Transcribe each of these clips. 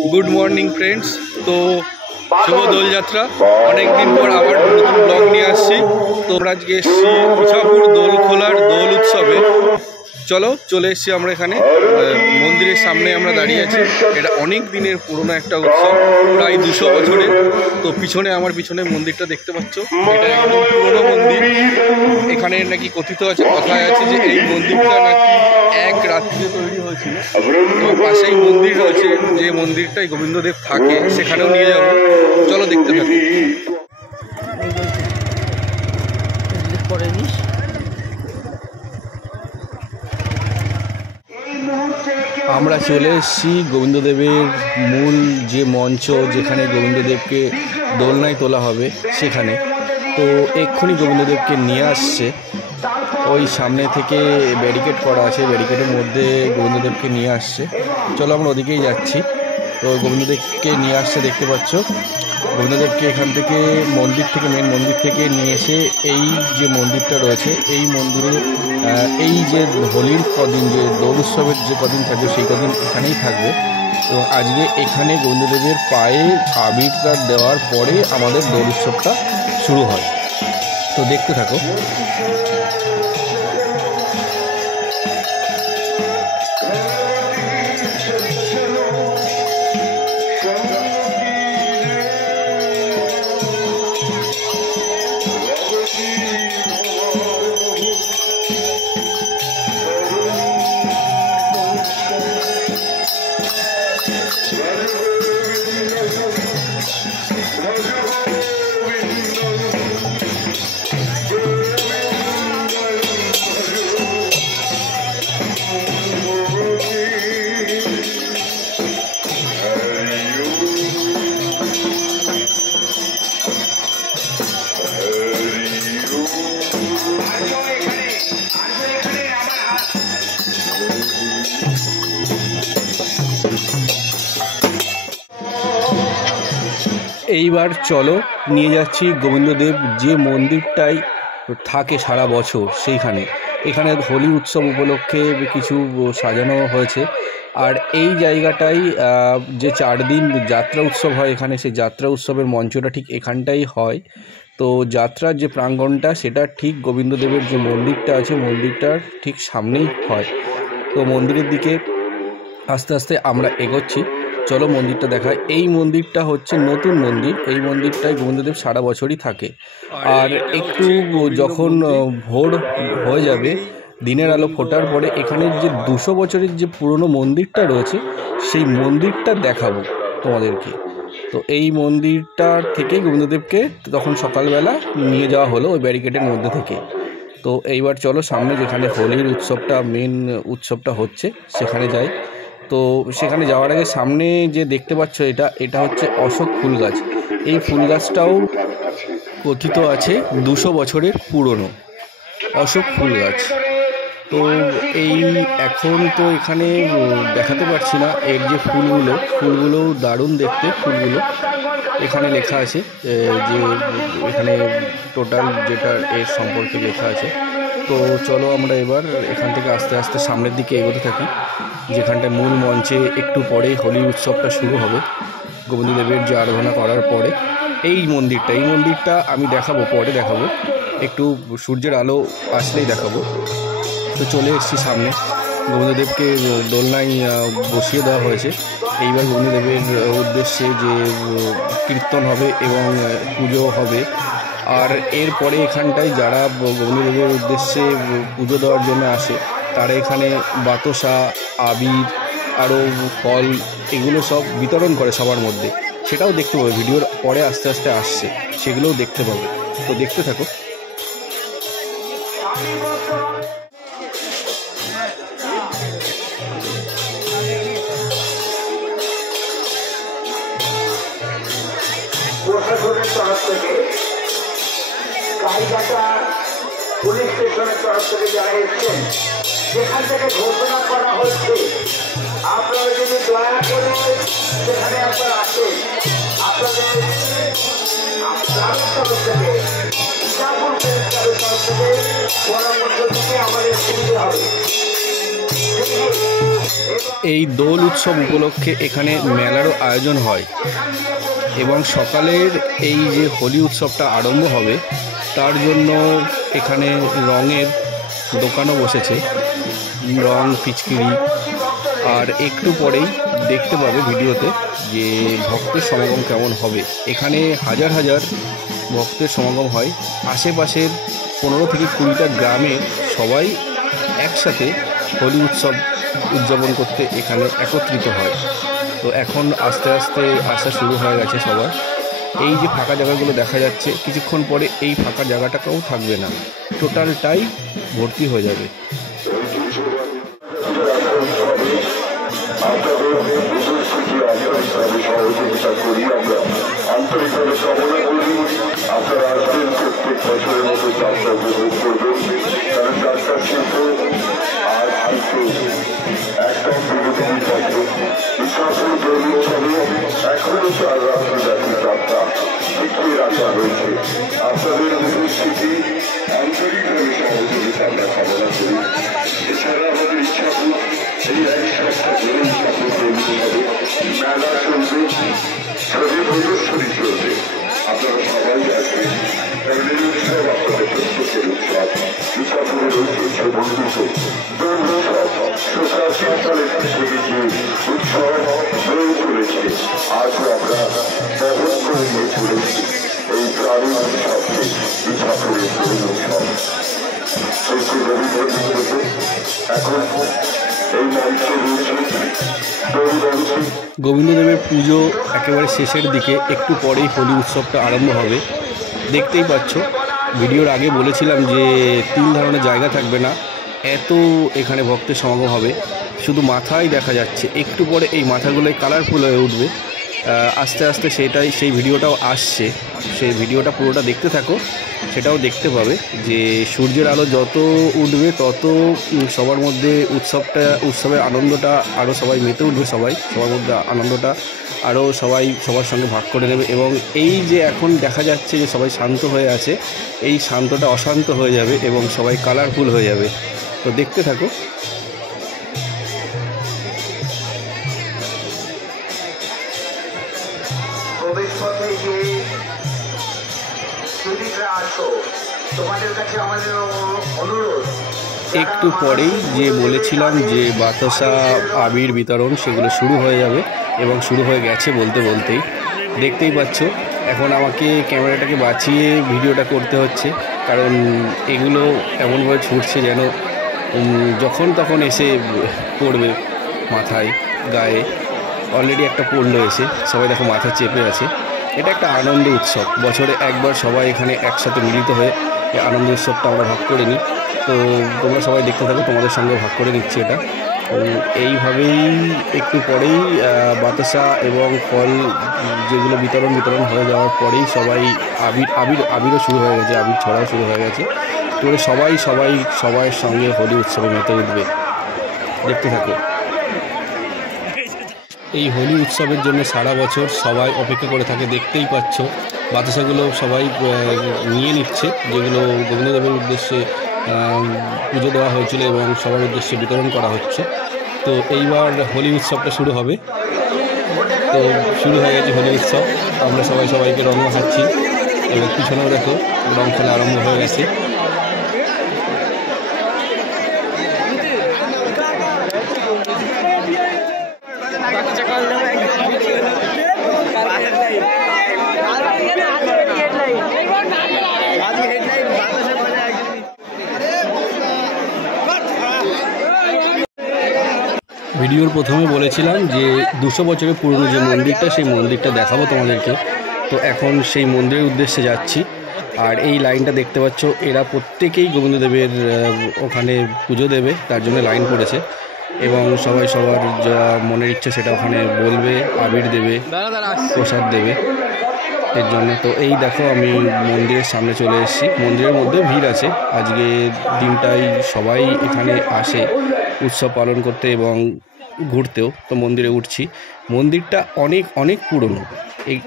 Good morning friends. तो शुभ दोलयात्रा अनेक दिन पर आबार नतून ब्लग निये आसछि। तो आज के इछापुर दोलखोलार दोल उत्सवे चलो चले एसेछि आमरा एखाने मंदिरेर सामने आमरा दाड़िये आछि। एटा अनेक दिनेर पुरानो एकटा उत्सव, प्राय 200 बछरेर। तो पिछने आमार पिछने मंदिरटा देखते पाচ্ছো, এটা একদম পুরনো মন্দির। এখানে নাকি কথিত আছে, কথায় আছে যে এই মন্দিরটা নাকি এক রাত্রিতে তৈরি হয়েছিল। তো পাশেই মন্দির রয়েছে, যে মন্দিরটায় গোবিন্দদেব থাকে, সেখানেও নিয়ে যাব। চলো দেখতে থাকো। আমরা চলে এসেছি গোবিন্দদেবের মূল যে মঞ্চ, যেখানে গোবিন্দদেবকে দোলনায় তোলা হবে সেখানে। তো এক্ষুনি গোবিন্দদেবকে নিয়ে আসছে, ওই সামনে থেকে ব্যারিকেড করা আছে, ব্যারিকেডের মধ্যে গোবিন্দদেবকে নিয়ে আসছে। চলো আমরা ওদিকেই যাচ্ছি। তো গোবিন্দদেবকে নিয়ে আসছে, দেখতে পাচ্ছ। গোবিন্দদেবকে এখান থেকে মন্দির থেকে, মেন মন্দির থেকে নিয়ে এসে এই যে মন্দিরটা রয়েছে, এই মন্দিরে এই যে হোলির কদিন, যে দোল উৎসবের যে কদিন থাকবে সেই কদিন এখানেই থাকবে। তো আজকে এখানে গোবিন্দদেবের পায়ে আবিরটা দেওয়ার পরে আমাদের দোল উৎসবটা শুরু হয়। তো দেখতে থাকো। এইবার চলো নিয়ে যাচ্ছি গোবিন্দদেব যে মন্দিরটায় থাকে সারা বছর সেইখানে। এখানে হোলি উৎসব উপলক্ষে কিছু সাজানো হয়েছে। আর এই জায়গাটাই যে 4 দিন যাত্রা উৎসব হয় এখানে, সেই যাত্রা উৎসবের মঞ্চটা ঠিক এখানটাই হয়। তো যাত্রার যে প্রাঙ্গণটা সেটা ঠিক গোবিন্দদেবের যে মন্দিরটা আছে, মন্দিরটার ঠিক সামনেই হয়। তো মন্দিরের দিকে আস্তে আস্তে আমরা এগোচ্ছি। চলো মন্দিরটা দেখায়। এই মন্দিরটা হচ্ছে নতুন মন্দির। এই মন্দিরটায় গোবিন্দদেব সারা বছরই থাকে। আর একটু যখন ভোর হয়ে যাবে, দিনের আলো ফোটার পরে এখানের যে 200 বছরের যে পুরনো মন্দিরটা রয়েছে, সেই মন্দিরটা দেখাবো তোমাদেরকে। তো এই মন্দিরটার থেকে গোবিন্দদেবকে তখন সকালবেলা নিয়ে যাওয়া হলো ওই ব্যারিকেডের মধ্যে থেকে। তো এইবার চলো সামনে, যেখানে হোলির উৎসবটা, মেন উৎসবটা হচ্ছে, সেখানে যাই। তো সেখানে যাওয়ার আগে সামনে যে দেখতে পাচ্ছ, এটা হচ্ছে অশোক ফুল গাছ। এই ফুল গাছটাও কথিত আছে 200 বছরের পুরনো অশোক ফুল গাছ। তো এই এখন তো এখানে দেখাতে পারছি না এর যে ফুলগুলো দারুণ দেখতে। ফুলগুলো এখানে লেখা আছে, যে এখানে টোটাল যেটা এর সম্পর্কে লেখা আছে। তো চলো আমরা এবার এখান থেকে আস্তে আস্তে সামনের দিকে এগোতে থাকি, যেখানটায় মূল মঞ্চে একটু পরেই হোলি উৎসবটা শুরু হবে। গোবিন্দদেবের যে আরাধনা করার পরে এই মন্দিরটা আমি দেখাবো, পরে দেখাবো, একটু সূর্যের আলো আসলেই দেখাবো। তো চলে এসেছি সামনে। গোবিন্দদেবকে দোলনায় বসিয়ে দেওয়া হয়েছে। এইবার গোবিন্দদেবের উদ্দেশ্যে যে কীর্তন হবে এবং পুজো হবে। আর এরপরে এখানটায় যারা গোবিন্দদেবের উদ্দেশ্যে পুজো দেওয়ার জন্য আসে, তারা এখানে বাতাসা, আবির, আরও ফল, এগুলো সব বিতরণ করে সবার মধ্যে। সেটাও দেখতে পাবে, ভিডিওর পরে আস্তে আস্তে আসছে, সেগুলোও দেখতে পাবে। তো দেখতে থাকো। প্রশাসনের তরফ থেকে, কালীঘাটা পুলিশ স্টেশনের তরফ থেকে যারা এসছেন, সেখান থেকে ঘোষণা করা হচ্ছে আপনারা যদি দয়া করে সেখানে আপনারা আসেন, আপনাদের তরফ থেকে, ইসলামপুর প্রেসক্লাবের তরফ থেকে পরামর্শ দিতে আমাদের সুবিধা হবে। এই দোল উৎসব উপলক্ষে এখানে মেলারও আয়োজন হয় এবং সকালের এই যে হোলি উৎসবটা আরম্ভ হবে তার জন্য এখানে রঙের দোকানও বসেছে, রং, পিচকিরি। আর একটু পরেই দেখতে পাবে ভিডিওতে যে ভক্তের সমাগম কেমন হবে। এখানে হাজার হাজার ভক্তের সমাগম হয়। আশেপাশের 15 থেকে 20টা গ্রামের সবাই একসাথে হোলি উৎসব উদযাপন করতে এখানে একত্রিত হয়। তো এখন আস্তে আস্তে আসা শুরু হয়ে গেছে সবার। এই যে ফাঁকা জায়গাগুলো দেখা যাচ্ছে, কিছুক্ষণ পরে এই ফাঁকা জায়গাটাকেও থাকবে না, টোটালটাই ভর্তি হয়ে যাবে। সহযোগিতা করি আমরা, আন্তরিকভাবে কামনা করি আপনারা আসবেন, প্রত্যেক বছরের মতো যাত্রা উপভোগ করবেন। কারণ যাত্রা শিল্প আর আজকে একদম বিনোদন থাকবে। ইচ্ছাপুর দোল উৎসবে এখনো 4 রাত্রিব্যাপী যাত্রা শিখিয়ে রাখা হয়েছে। আপনাদের উপস্থিতি আন্তরিকভাবে সহযোগিতা আমরা কামনা করি। এছাড়া আমাদের ইচ্ছাপুর এই এক সপ্তাহ ধরে ইচ্ছাপুর দোল উৎসবে মেলা চলবে, ছবি প্রদর্শনী চলবে। আপনারা সবাই আসবেন, কারণ এই উৎসব আপনাদের প্রত্যেকের উৎসব। ইচ্ছাপুরের ঐতিহ্য বর্ধিত দোল উৎসব সুশাসন সালের থেকে যে উৎসব হয়ে চলেছে, আজও আমরা বহন করে নিয়ে চলেছি এই প্রাণী উৎসবকে, ইচ্ছাপুরের দোল উৎসব। সেই রবীন্দ্রনাথ এখন এই মঞ্চে রয়েছে গোবিন্দদেবের পুজো একেবারে শেষের দিকে, একটু পরেই হোলি উৎসবটা আরম্ভ হবে। দেখতেই পাচ্ছ, ভিডিওর আগে বলেছিলাম যে 3 ধরনের জায়গা থাকবে না, এত এখানে ভক্তের সমাগম হবে। শুধু মাথাই দেখা যাচ্ছে, একটু পরে এই মাথাগুলোই কালারফুল হয়ে উঠবে আস্তে আস্তে। সেই ভিডিওটাও আসছে, সেই ভিডিওটা পুরোটা দেখতে থাকো, সেটাও দেখতে পাবে যে সূর্যের আলো যত উঠবে তত সবার মধ্যে উৎসবের আনন্দটা আরও সবাই মেতে উঠবে। সবার মধ্যে আনন্দটা আরও সবাই সবার সঙ্গে ভাগ করে নেবে। এবং এই যে এখন দেখা যাচ্ছে যে সবাই শান্ত হয়ে আছে, এই শান্তটা অশান্ত হয়ে যাবে এবং সবাই কালারফুল হয়ে যাবে। তো দেখতে থাকো। একটু পরেই যে বলেছিলাম যে বাতাসা আবির বিতরণ, সেগুলো শুরু হয়ে যাবে এবং শুরু হয়ে গেছে বলতে বলতেই। দেখতেই পাচ্ছ, এখন আমাকে ক্যামেরাটাকে বাঁচিয়ে ভিডিওটা করতে হচ্ছে, কারণ এগুলো এমনভাবে ছুটছে যেন যখন তখন এসে পড়বে মাথায়, গায়ে। অলরেডি একটা পড়লো এসে, সবাই দেখো মাথা চেপে আছে। এটা একটা আনন্দ উৎসব, বছরে একবার সবাই এখানে একসাথে মিলিত হয়ে এই আনন্দ উৎসবটা আমরা ভাগ করে নিই। তো তোমরা সবাই দেখতে থাকো, তোমাদের সঙ্গে ভাগ করে নিচ্ছি এটা। এইভাবেই একটু পরেই বাতাসা এবং ফল যেগুলো বিতরণ হয়ে যাওয়ার পরেই সবাই আবিরও শুরু হয়ে গেছে, আবির ছড়াও শুরু হয়ে গেছে। তো সবার সঙ্গে হোলি উৎসবে মেতে উঠবে। দেখতে থাকো। এই হোলি উৎসবের জন্য সারা বছর সবাই অপেক্ষা করে থাকে। দেখতেই পাচ্ছ, বাতাসাগুলো সবাই নিয়ে নিচ্ছে, যেগুলো গোবিন্দদেবের উদ্দেশ্যে পুজো দেওয়া হয়েছিল এবং সবার উদ্দেশ্যে বিতরণ করা হচ্ছে। তো এইবার হোলি উৎসবটা শুরু হবে। তো শুরু হয়ে গেছে হোলি উৎসব। আমরা সবাইকে রং মাখাচ্ছি এবং পিছনেও দেখো রং খেলা আরম্ভ হয়ে গেছে। ভিডিওর প্রথমে বলেছিলাম যে 200 বছরের পুরনো যে মন্দিরটা, সেই মন্দিরটা দেখাবো তোমাদেরকে। তো এখন সেই মন্দিরের উদ্দেশ্যে যাচ্ছি। আর এই লাইনটা দেখতে পাচ্ছ, এরা প্রত্যেকেই গোবিন্দদেবের ওখানে পুজো দেবে, তার জন্য লাইন পড়েছে এবং সবাই সবার যা মনের ইচ্ছে সেটা ওখানে বলবে, আবির দেবে, প্রসাদ দেবে এর জন্য। তো এই দেখো, আমি মন্দিরের সামনে চলে এসেছি। মন্দিরের মধ্যে ভিড় আছে, আজকে দিনটাই সবাই এখানে আসে উৎসব পালন করতে এবং ঘুরতেও। তো মন্দিরে উঠছি। মন্দিরটা অনেক অনেক পুরনো।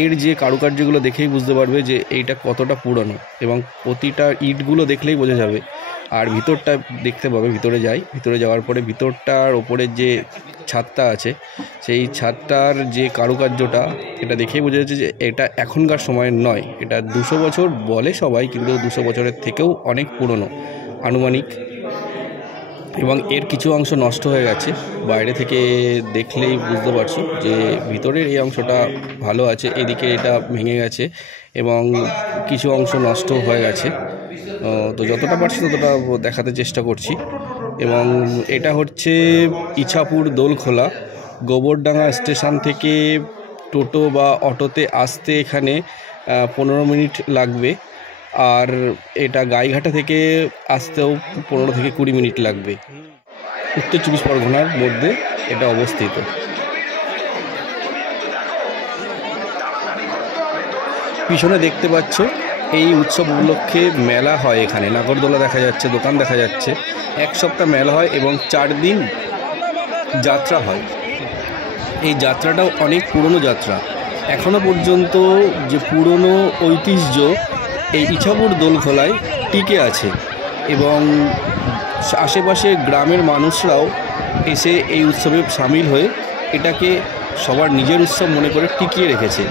এর যে কারুকার্যগুলো দেখেই বুঝতে পারবে যে এইটা কতটা পুরনো, এবং প্রতিটা ইটগুলো দেখলেই বোঝা যাবে। আর ভিতরটা দেখতে পাবে, ভিতরে যাই, ভিতরে যাওয়ার পরে ভিতরটার ওপরের যে ছাদটা আছে সেই ছাদটার যে কারুকার্যটা, এটা দেখেই বোঝা যাচ্ছে যে এটা এখনকার সময়ের নয়। এটা 200 বছর বলে সবাই, কিন্তু 200 বছরের থেকেও অনেক পুরনো আনুমানিক। এবং এর কিছু অংশ নষ্ট হয়ে গেছে, বাইরে থেকে দেখলেই বুঝতে পারছো যে ভিতরের এই অংশটা ভালো আছে, এদিকে এটা ভেঙে গেছে এবং কিছু অংশ নষ্ট হয়ে গেছে। তো যতটা পারছি ততটা দেখাতে চেষ্টা করছি। এবং এটা হচ্ছে ইছাপুর দোলখোলা, গোবরডাঙ্গা স্টেশন থেকে টোটো বা অটোতে আসতে এখানে 15 মিনিট লাগবে, আর এটা গাইঘাটা থেকে আসতেও 15 থেকে 20 মিনিট লাগবে। উত্তর 24 পরগনার মধ্যে এটা অবস্থিত। পিছনে দেখতে পাচ্ছ এই উৎসব উপলক্ষে মেলা হয়, এখানে নাগরদোলা দেখা যাচ্ছে, দোকান দেখা যাচ্ছে। 1 সপ্তাহ মেলা হয় এবং 4 দিন যাত্রা হয়। এই যাত্রাটাও অনেক পুরনো যাত্রা, এখনও পর্যন্ত যে পুরনো ঐতিহ্য এই ইছাপুর দোলখোলায় টিকে আছে এবং আশেপাশে গ্রামের মানুষরাও এসে এই উৎসবে সামিল হয়ে এটাকে সবার নিজের উৎসব মনে করে টিকিয়ে রেখেছে।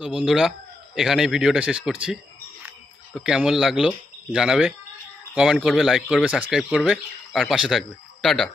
তো বন্ধুরা, এখানেই ভিডিওটা শেষ করছি। তো কেমন লাগলো জানাবে, কমেন্ট করবে, লাইক করবে, সাবস্ক্রাইব করবে আর পাশে থাকবে। টাটা।